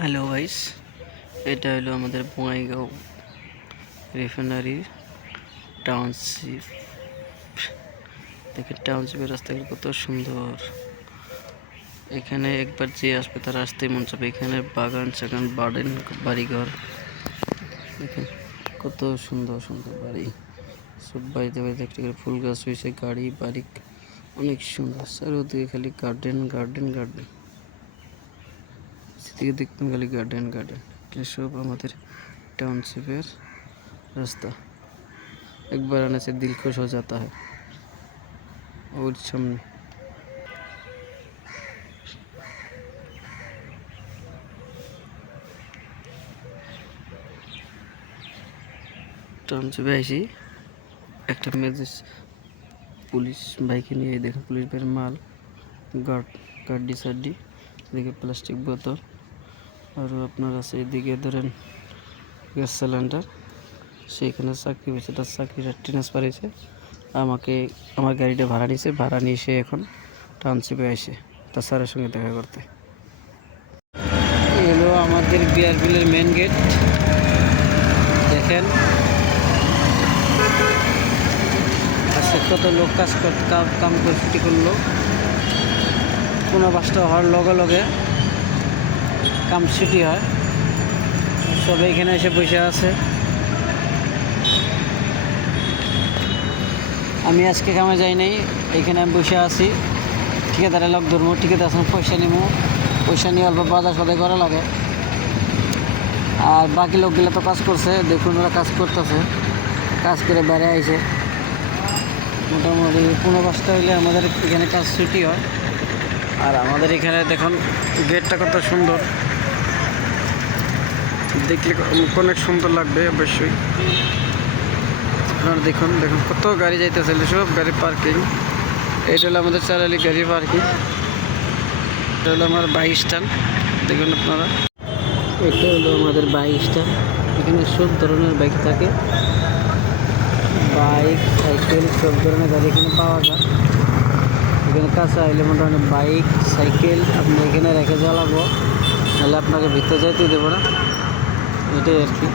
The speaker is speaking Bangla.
হ্যালো গাইস, এটা হলো আমাদের বঙ্গাইগাঁও রিফাইনারি টাউনশিপ। দেখেন টাউনশিপের রাস্তাগুলো কত সুন্দর। এখানে একবার যে আসবে তার আসতেই মন চাবে। এখানে বাগান সাগান বার্ডেন বাড়িঘর দেখেন কত সুন্দর সুন্দর বাড়ি। সব বাড়িতে বাড়িতে একটি করে ফুল গাছ হয়েছে, গাড়ি বাড়ি অনেক সুন্দর। চারিদিকে খালি গার্ডেন গার্ডেন গার্ডেন, সেদিকে দেখবেন খালি গার্ডেন গার্ডেন। এসব আমাদের টাউনশিপের रास्ता। एक बार आने से दिल खुश हो जाता है। और सामने টাউনশিপে আইসি একটা মেজিস পুলিশ বাইকে নিয়ে দেখেন পুলিশ ভাইয়ের মাল গার্ডি সার্ডি, এদিকে প্লাস্টিক বোতল, আর আপনার আছে এদিকে ধরেন গ্যাস সিলিন্ডার। সেখানে চাকরি পেয়েছে, তার চাকরিটা ট্রান্সফার হয়েছে, আমাকে আমার গাড়িটা ভাড়া নিয়েছে। ভাড়া নিয়ে এসে এখন টাউনশিপে আসে তার স্যারের সঙ্গে দেখা করতে। এলো আমাদের বিআরবিলের মেন গেট। দেখেন আজকে কত লোক কাম করে ছুটি করলো। কোনো বাসটা হওয়ার লগে লগে কাম ছুটি হয়, সবাই এখানে এসে বসে আছে। আমি আজকে কামে যাই নাই, এখানে আমি বসে আছি। ঠিকাদারে লোক ধরবো, ঠিকাদার আসলে পয়সা নিবো, পয়সা নিয়ে অল্প বাজার সদাই করা লাগে। আর বাকি লোকগুলো তো কাজ করছে, দেখুন ওরা কাজ করতেছে, কাজ করে বাইরে আইছে। মোটামুটি 15-5টা হইলে আমাদের এখানে কাজ ছুটি হয়। আর আমাদের এখানে দেখুন গেটটা কত সুন্দর, দেখলে অনেক সুন্দর লাগবে অবশ্যই। আপনারা দেখুন দেখুন কত গাড়ি যাইতেছে, সব গাড়ি পার্কিং। এটা হলো আমাদের চালালি গাড়ি পার্কিং। এটা হলো আমার বাইক স্ট্যান্ড, দেখুন আপনারা। এটা হলো আমাদের বাইক স্ট্যান্ড, এখানে সব ধরনের বাইক থাকে, বাইক সাইকেল সব ধরনের গাড়ি এখানে পাওয়া যায়। এখানে কাছে আইলে মোটামুটি বাইক সাইকেল আপনি এখানে রেখে জ্বালাবো, নাহলে আপনাকে ভিতরে যাইতে দেবো না, এটাই আর কি।